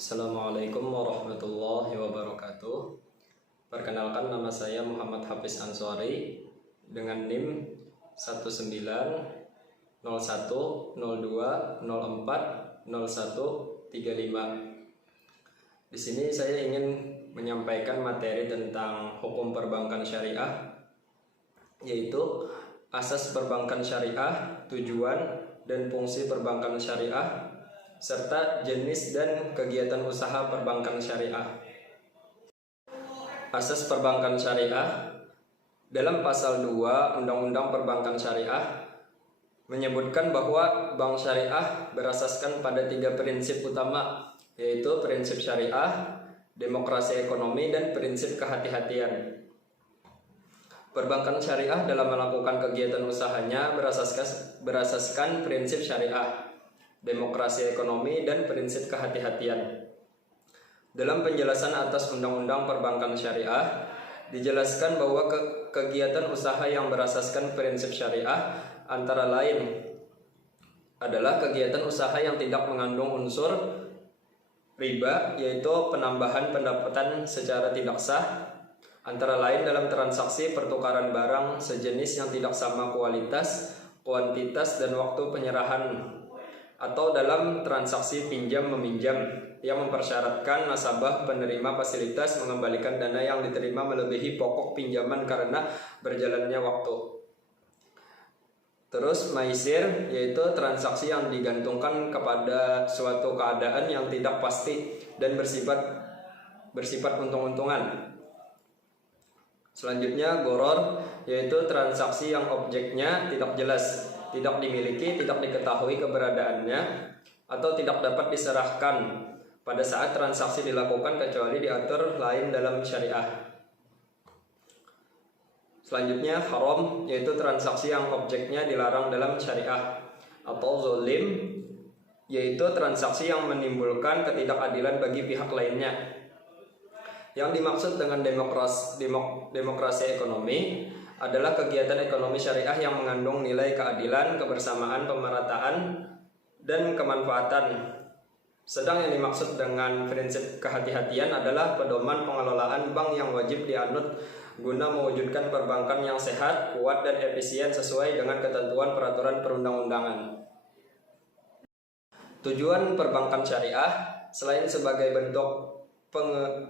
Assalamualaikum warahmatullahi wabarakatuh. Perkenalkan, nama saya Muhammad Hafiz Ansori dengan NIM 190102040135. Di sini saya ingin menyampaikan materi tentang hukum perbankan syariah, yaitu asas perbankan syariah, tujuan dan fungsi perbankan syariah, serta jenis dan kegiatan usaha perbankan syariah. Asas perbankan syariah dalam pasal 2 Undang-Undang Perbankan Syariah menyebutkan bahwa bank syariah berasaskan pada 3 prinsip utama, yaitu prinsip syariah, demokrasi ekonomi, dan prinsip kehati-hatian. Perbankan syariah dalam melakukan kegiatan usahanya berasaskan prinsip syariah, demokrasi ekonomi, dan prinsip kehati-hatian. Dalam penjelasan atas Undang-Undang Perbankan Syariah, dijelaskan bahwa kegiatan usaha yang berasaskan prinsip syariah antara lain adalah kegiatan usaha yang tidak mengandung unsur riba, yaitu penambahan pendapatan secara tidak sah, antara lain dalam transaksi pertukaran barang sejenis yang tidak sama kualitas, kuantitas, dan waktu penyerahan, atau dalam transaksi pinjam-meminjam yang mempersyaratkan nasabah penerima fasilitas mengembalikan dana yang diterima melebihi pokok pinjaman karena berjalannya waktu. Terus maisir, yaitu transaksi yang digantungkan kepada suatu keadaan yang tidak pasti dan bersifat untung-untungan. Selanjutnya goror, yaitu transaksi yang objeknya tidak jelas, tidak dimiliki, tidak diketahui keberadaannya, atau tidak dapat diserahkan pada saat transaksi dilakukan kecuali diatur lain dalam syariah. Selanjutnya haram, yaitu transaksi yang objeknya dilarang dalam syariah, atau zolim, yaitu transaksi yang menimbulkan ketidakadilan bagi pihak lainnya. Yang dimaksud dengan demokrasi ekonomi adalah kegiatan ekonomi syariah yang mengandung nilai keadilan, kebersamaan, pemerataan, dan kemanfaatan. Sedang yang dimaksud dengan prinsip kehati-hatian adalah pedoman pengelolaan bank yang wajib dianut guna mewujudkan perbankan yang sehat, kuat, dan efisien sesuai dengan ketentuan peraturan perundang-undangan. Tujuan perbankan syariah selain sebagai bentuk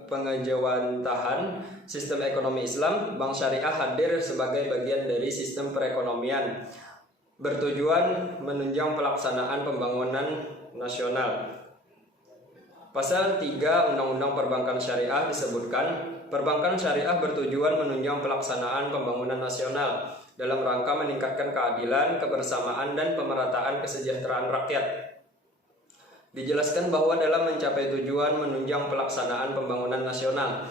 pengejawantahan sistem ekonomi Islam, bank syariah hadir sebagai bagian dari sistem perekonomian, bertujuan menunjang pelaksanaan pembangunan nasional. Pasal 3 Undang-Undang Perbankan Syariah disebutkan, perbankan syariah bertujuan menunjang pelaksanaan pembangunan nasional dalam rangka meningkatkan keadilan, kebersamaan, dan pemerataan kesejahteraan rakyat. Dijelaskan bahwa dalam mencapai tujuan menunjang pelaksanaan pembangunan nasional,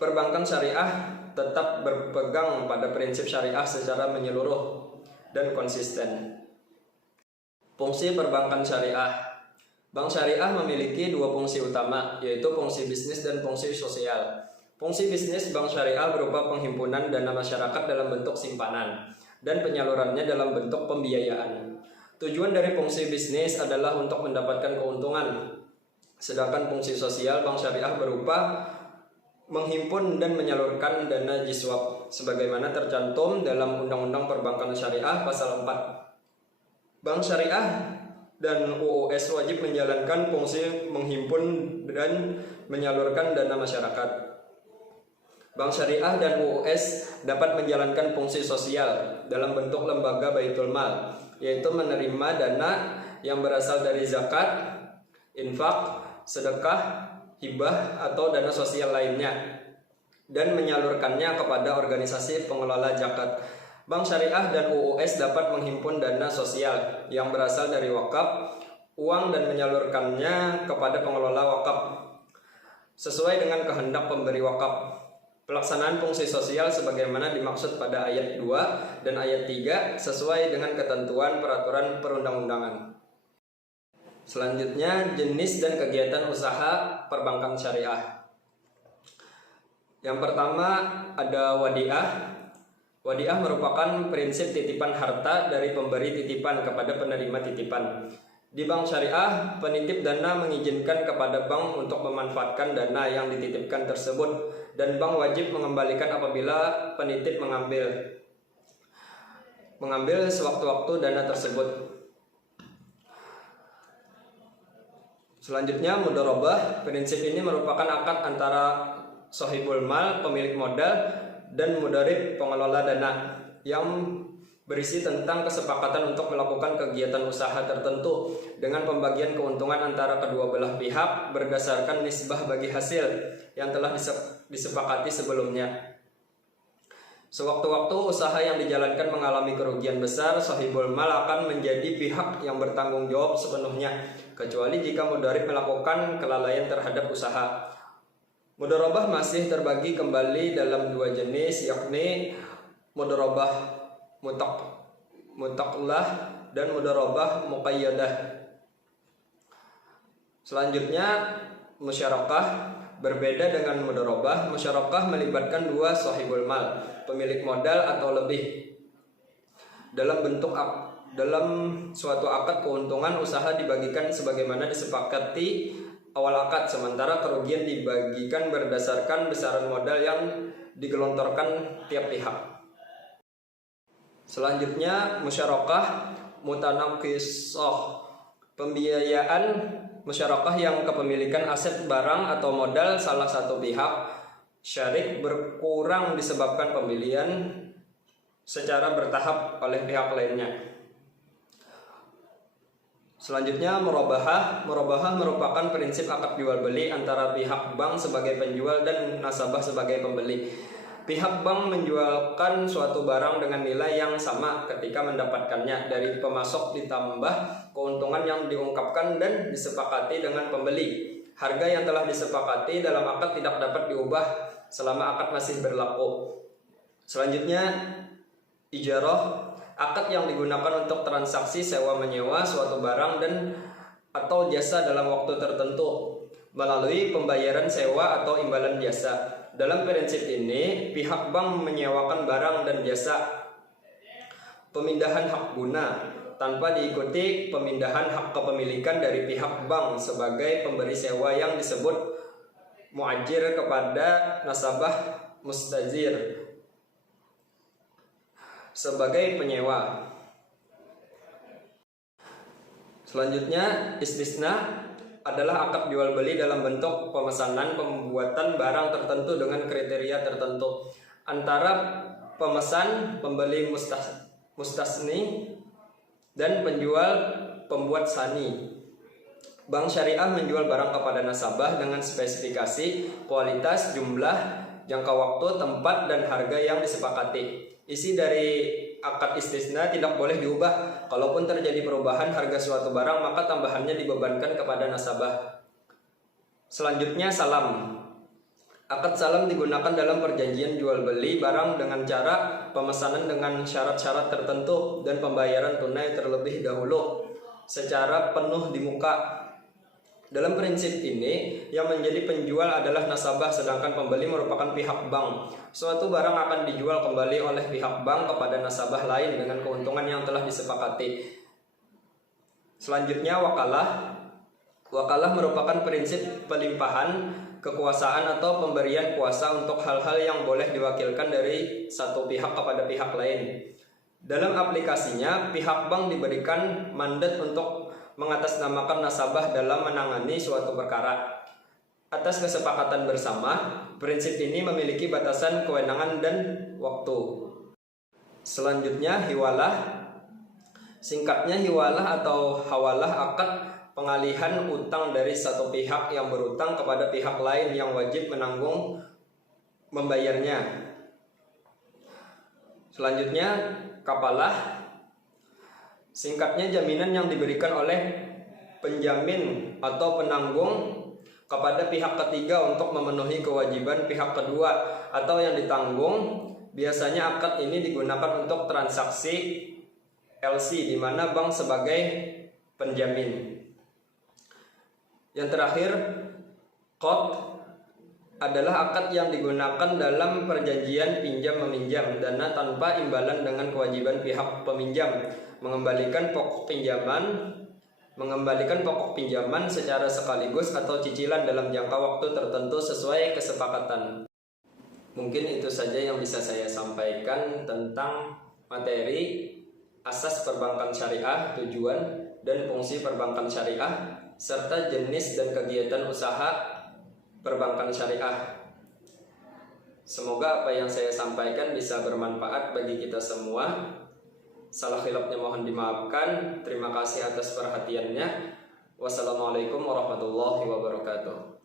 perbankan syariah tetap berpegang pada prinsip syariah secara menyeluruh dan konsisten. Fungsi perbankan syariah. Bank syariah memiliki 2 fungsi utama, yaitu fungsi bisnis dan fungsi sosial. Fungsi bisnis bank syariah berupa penghimpunan dana masyarakat dalam bentuk simpanan dan penyalurannya dalam bentuk pembiayaan. Tujuan dari fungsi bisnis adalah untuk mendapatkan keuntungan, sedangkan fungsi sosial bank syariah berupa menghimpun dan menyalurkan dana jiswab sebagaimana tercantum dalam Undang-Undang Perbankan Syariah pasal 4. Bank syariah dan UUS wajib menjalankan fungsi menghimpun dan menyalurkan dana masyarakat. Bank syariah dan UUS dapat menjalankan fungsi sosial dalam bentuk lembaga baitul mal, yaitu menerima dana yang berasal dari zakat, infak, sedekah, hibah, atau dana sosial lainnya, dan menyalurkannya kepada organisasi pengelola zakat. Bank syariah dan UUS dapat menghimpun dana sosial yang berasal dari wakaf, uang, dan menyalurkannya kepada pengelola wakaf sesuai dengan kehendak pemberi wakaf. Pelaksanaan fungsi sosial sebagaimana dimaksud pada ayat 2 dan ayat 3 sesuai dengan ketentuan peraturan perundang-undangan. Selanjutnya, jenis dan kegiatan usaha perbankan syariah. Yang pertama ada wadiah. Wadiah merupakan prinsip titipan harta dari pemberi titipan kepada penerima titipan. Di bank syariah, penitip dana mengizinkan kepada bank untuk memanfaatkan dana yang dititipkan tersebut, dan bank wajib mengembalikan apabila penitip mengambil sewaktu-waktu dana tersebut. Selanjutnya, mudharabah. Prinsip ini merupakan akad antara shahibul mal, pemilik modal, dan mudarib, pengelola dana, yang berisi tentang kesepakatan untuk melakukan kegiatan usaha tertentu dengan pembagian keuntungan antara kedua belah pihak berdasarkan nisbah bagi hasil yang telah disepakati sebelumnya. Sewaktu-waktu usaha yang dijalankan mengalami kerugian besar, shahibul mal akan menjadi pihak yang bertanggung jawab sepenuhnya, kecuali jika mudarib melakukan kelalaian terhadap usaha. Mudharabah masih terbagi kembali dalam dua jenis, yakni mudharabah mutlaqah dan mudharabah muqayyadah. Selanjutnya, musyarakah. Berbeda dengan mudharabah, musyarakah melibatkan dua shahibul mal, pemilik modal atau lebih, dalam suatu akad keuntungan usaha dibagikan sebagaimana disepakati awal akad, sementara kerugian dibagikan berdasarkan besaran modal yang digelontorkan tiap pihak. Selanjutnya, musyarakah mutanaqisah. Pembiayaan musyarakah yang kepemilikan aset barang atau modal salah satu pihak syarik berkurang disebabkan pembelian secara bertahap oleh pihak lainnya. Selanjutnya, murabahah. Murabahah merupakan prinsip akad jual beli antara pihak bank sebagai penjual dan nasabah sebagai pembeli. Pihak bank menjualkan suatu barang dengan nilai yang sama ketika mendapatkannya dari pemasok ditambah keuntungan yang diungkapkan dan disepakati dengan pembeli. Harga yang telah disepakati dalam akad tidak dapat diubah selama akad masih berlaku. Selanjutnya, ijarah. Akad yang digunakan untuk transaksi sewa menyewa suatu barang dan atau jasa dalam waktu tertentu melalui pembayaran sewa atau imbalan jasa. Dalam prinsip ini, pihak bank menyewakan barang dan jasa pemindahan hak guna tanpa diikuti pemindahan hak kepemilikan dari pihak bank sebagai pemberi sewa yang disebut muajir kepada nasabah mustajir sebagai penyewa. Selanjutnya, istisna adalah akad jual beli dalam bentuk pemesanan pembuatan barang tertentu dengan kriteria tertentu antara pemesan, pembeli mustasni, dan penjual pembuat sani. Bank syariah menjual barang kepada nasabah dengan spesifikasi, kualitas, jumlah, jangka waktu, tempat, dan harga yang disepakati. Isi dari akad istisna tidak boleh diubah. Kalaupun terjadi perubahan harga suatu barang, maka tambahannya dibebankan kepada nasabah. Selanjutnya, salam. Akad salam digunakan dalam perjanjian jual beli barang dengan cara pemesanan dengan syarat-syarat tertentu dan pembayaran tunai terlebih dahulu secara penuh di muka. Dalam prinsip ini, yang menjadi penjual adalah nasabah, sedangkan pembeli merupakan pihak bank. Suatu barang akan dijual kembali oleh pihak bank kepada nasabah lain dengan keuntungan yang telah disepakati. Selanjutnya, wakalah. Wakalah merupakan prinsip pelimpahan kekuasaan atau pemberian kuasa untuk hal-hal yang boleh diwakilkan dari satu pihak kepada pihak lain. Dalam aplikasinya, pihak bank diberikan mandat untuk mengatasnamakan nasabah dalam menangani suatu perkara. Atas kesepakatan bersama, prinsip ini memiliki batasan kewenangan dan waktu. Selanjutnya, hiwalah. Singkatnya, hiwalah atau hawalah akad pengalihan utang dari satu pihak yang berutang kepada pihak lain yang wajib menanggung membayarnya. Selanjutnya, kapalah. Singkatnya, jaminan yang diberikan oleh penjamin atau penanggung kepada pihak ketiga untuk memenuhi kewajiban pihak kedua atau yang ditanggung. Biasanya akad ini digunakan untuk transaksi LC di mana bank sebagai penjamin. Yang terakhir, qard adalah akad yang digunakan dalam perjanjian pinjam-meminjam dana tanpa imbalan dengan kewajiban pihak peminjam mengembalikan pokok pinjaman mengembalikan pokok pinjaman secara sekaligus atau cicilan dalam jangka waktu tertentu sesuai kesepakatan. Mungkin itu saja yang bisa saya sampaikan tentang materi asas perbankan syariah, tujuan dan fungsi perbankan syariah, serta jenis dan kegiatan usaha perbankan syariah. Semoga apa yang saya sampaikan bisa bermanfaat bagi kita semua. Salah khilafnya mohon dimaafkan. Terima kasih atas perhatiannya. Wassalamualaikum warahmatullahi wabarakatuh.